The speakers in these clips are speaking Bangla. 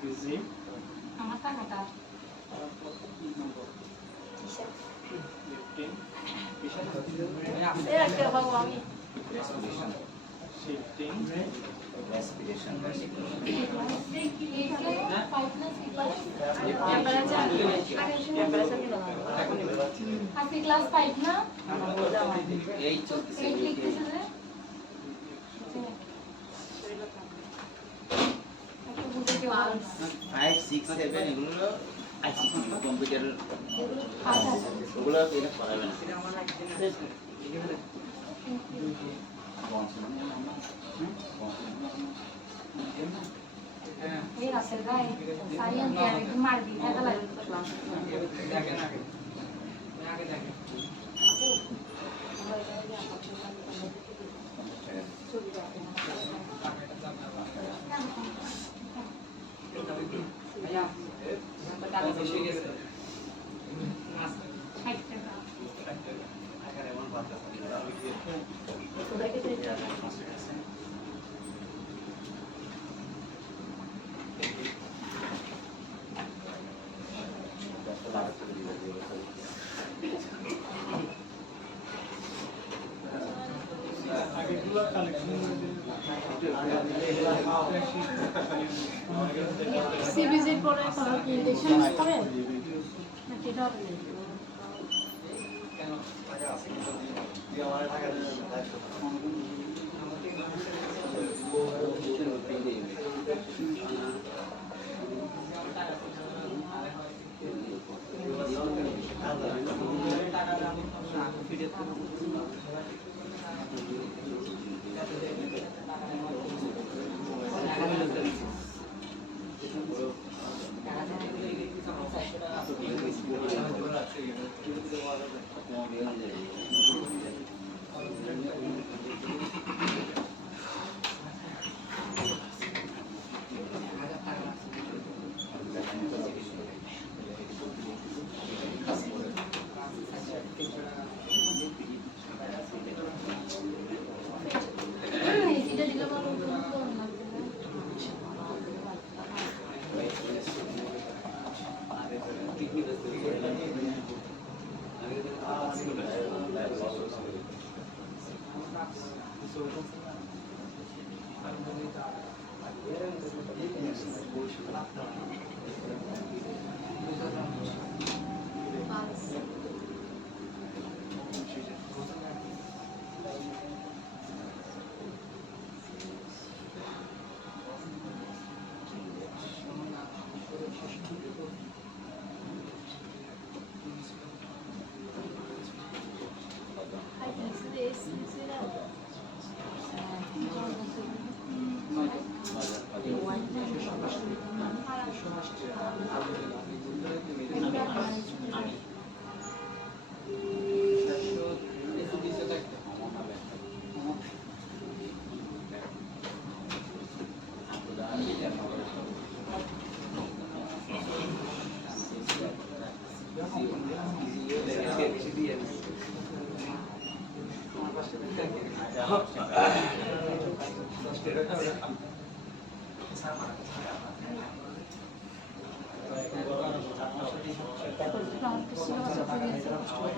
সিবিজি আমার টাকাটা লিফটিং এই একটা বাবু আমি শিফটিং respiration আপনি ক্লাস 5 না এই চলতেছে এই লিখতেছে যে একটা বুঝে কেউ 5 6 7 এগুলো আইসিটি কম্পিউটার আচ্ছা ওগুলো এটা পড়াবে না এই রাসেল ভাই সাইয়েন্স এর একটু মার দি দেখা লাগে দেখেন আগে আগে দেখেন ভাইয়া টাকা বেশি গেছে আগেগুলো কালেকশন সিবিজির পরে কোনো কি ইলেকশন করেন নাকি এটা হবে না কেন এটা দিলে ভালো হতো না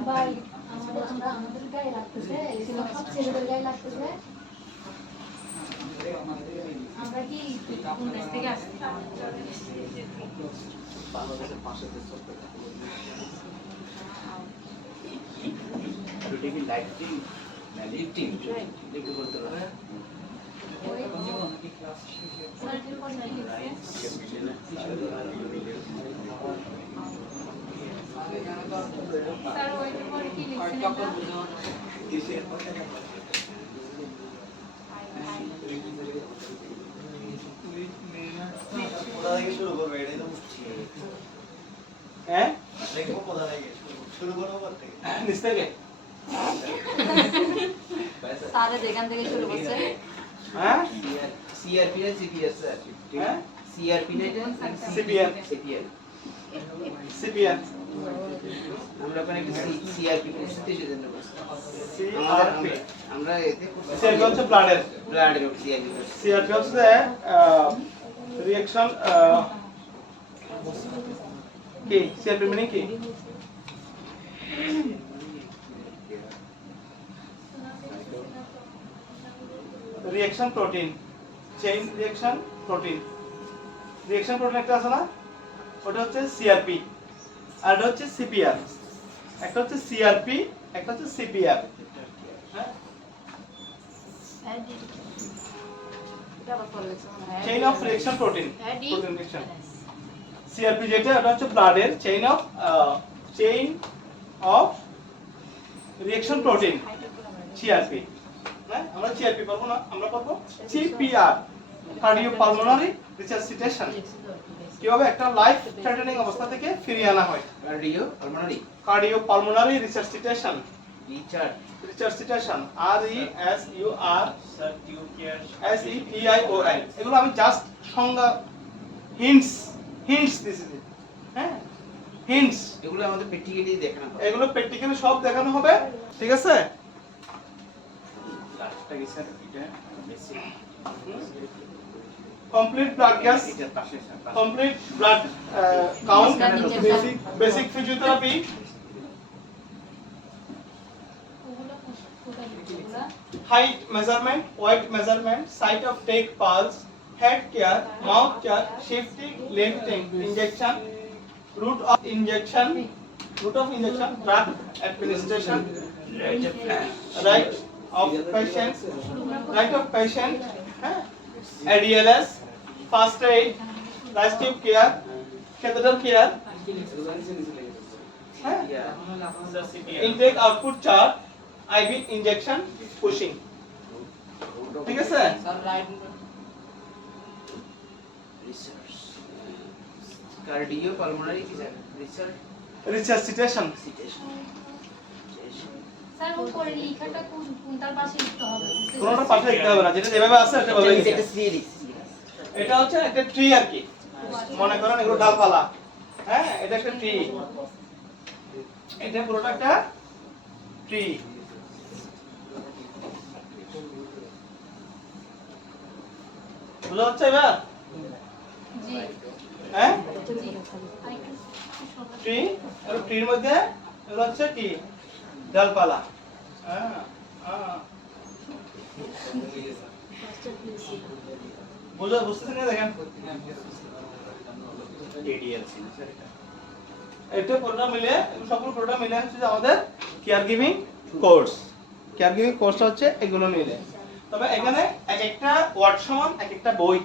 ভাই আমাদের গায়ে লাগতেছে সব ছেলেদের গায়ে লাগতেছে আমরা কি কোন দেশ থেকে আসছি বাংলাদেশের পাশে দেশ চলতে রুটিন লাইটিং না লিফটিং লিফট করতে হবে স্যার ওইটা পরে কি লিখছেন শুরু করবে এটাই তো বুঝছি হ্যাঁ দেখবো কোথা থেকে শুরু করবো কোথা থেকে নিচ থেকে স্যার যেখান থেকে শুরু করছে হ্যাঁ সিআরপি না সিপিএস স্যার হ্যাঁ সিআরপি না সিপিএন সিপিএল সিপিএন আমরা ওখানে একটা সিআরপি প্রস্তুতি সেজন্য বসছি সিআরপি আমরা এতে সিআরপি হচ্ছে ব্লাডের ব্লাডের সিআরপি সিআরপি হচ্ছে রিঅ্যাকশন কি সিআরপি মানে কি? Reaction protein, chain reaction protein. Reaction protein একটা আছে না, ওটা হচ্ছে সিআরপি আর এটা হচ্ছে সিপিআর। একটা হচ্ছে সিআরপি, একটা হচ্ছে সিপিআর। হ্যাঁ, chain of reaction protein, protein reaction. CRP যেটা, ওটা হচ্ছে ব্লাডের chain of reaction protein, CRP. হ্যাঁ, আমরা সিআরপি পাবো না, আমরা পাবো সিপিআর, কার্ডিওপালমোনারি রিসাসিটেশন। কিভাবে একটা লাইফ থ্রেটেনিং অবস্থা থেকে ফিরিয়ে আনা হয়। Cardiopulmonary resuscitation, resuscitation, RESURSETION। এগুলো আমি জাস্ট সংজ্ঞা, হিন্টস দিছি। হ্যাঁ, হিন্টস, এগুলো আমাদের প্র্যাকটিক্যালি দেখানো হবে। এগুলো প্র্যাকটিক্যালি সব দেখানো হবে, ঠিক আছে? লাস্টটা কি স্যার এটা বেসিক কমপ্লিট ব্লাড গ্যাস, এটা পাশে sir complete blood count, basic physiotherapy, height measurement, weight measurement, site of take pulse, head care, mouth care, shifting, lifting, injection, route of injection, drug administration, right of patient, ADLS, first aid, rice tube care, catheter care, intake output chart, IV injection, pushing, ঠিক আছে? Sir right cardiopulmonary research resuscitation, sir উপরে লেখাটা কোনটার পাশে লিখতে হবে? কোনটা পাশে লিখতে হবে না, যেটা যেভাবে আছে সেভাবে লিখতে এটা হবে। সিরিজ। এটা হচ্ছে একটা ট্রি আর কি, মনে করেন এগুলো ডালপালা। হ্যাঁ, এটা একটা ট্রি, এটা পুরোটা একটা ট্রি। বুঝা হচ্ছে এবার? জি হ্যাঁ, জি আরেকটু সবাই ট্রি, আর ট্রির মধ্যে এগুলো হচ্ছে কি, ডালপালা। হ্যাঁ, বুঝতেছেন না? দেখেন এডিএল ছিল স্যার এটা এটা পুরোটা মিলে, সবগুলো পুরোটা মিলে হচ্ছে যে আমাদের care giving course. Care giving কোর্সটা হচ্ছে এগুলো মিলে। তবে এখানে এক একটা ওয়ার্ড সমান এক একটা বই,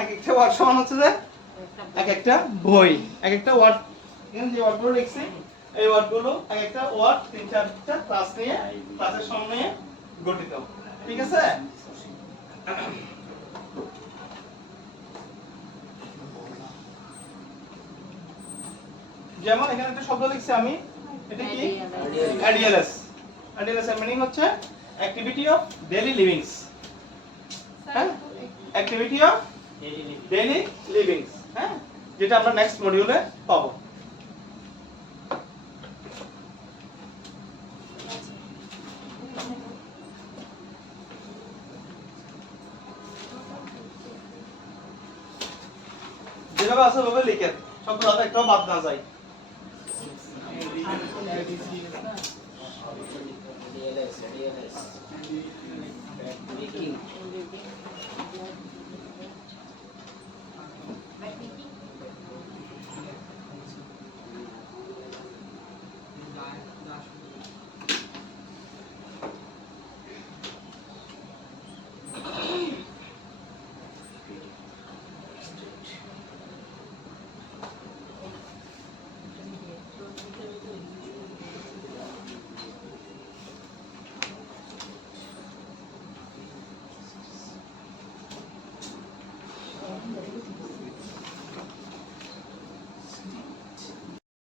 এক একটা ওয়ার্ড সমান হচ্ছে যে এক একটা বই, এক একটা ওয়ার্ড। এখানে যে ওয়ার্ডগুলো লিখছি, এই ওয়ার্ডগুলো এক একটা ওয়ার্ড 3-4টা ক্লাস নিয়ে, ক্লাসের সামনে গঠিত, ঠিক আছে? যেমন এখানে একটা শব্দ লিখছি আমি, এটা কি? ADLS। ADLS এর মিনিং হচ্ছে অ্যাক্টিভিটি অফ ডেইলি লিভিংস। হ্যাঁ, অ্যাক্টিভিটি অফ ডেইলি লিভিংস, হ্যাঁ, যেটা আমরা নেক্সট মডিউলে পাবো। যেভাবে আছে ওভাবে লিখেন, শব্দ যাতে একটাও বাদ না যায়। ADLS